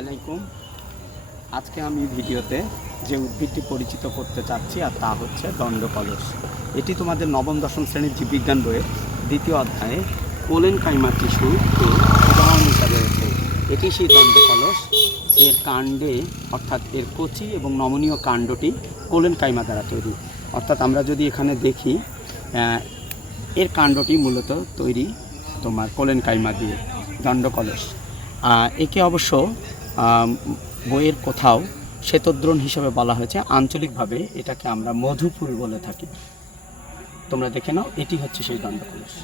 আলাইকুম। আজকে আমি ভিডিওতে যে উদ্ভিদটি পরিচিত করতে চাচ্ছি আর তা হচ্ছে দণ্ডকলস। এটি তোমাদের নবম, দশম শ্রেণির জীববিজ্ঞান বইয়ের দ্বিতীয় অধ্যায়ে কোলেন কাইমা টিস্যু উদাহরণ হিসাবে রয়েছে এটি সেই দণ্ডকলস। এর কাণ্ডে, অর্থাৎ এর কচি এবং নমনীয় কাণ্ডটি কোলেন কাইমা দ্বারা তৈরি। অর্থাৎ আমরা যদি এখানে দেখি এর কাণ্ডটি মূলত তৈরি তোমার কোলেন কাইমা দিয়ে, দণ্ডকলস। একে অবশ্য বইয়ের কোথাও শ্বেতদ্রোণ হিসেবে বলা হয়েছে। আঞ্চলিকভাবে এটাকে আমরা মধুপুর বলে থাকি। তোমরা দেখে নাও, এটি হচ্ছে সেই দণ্ডকলস।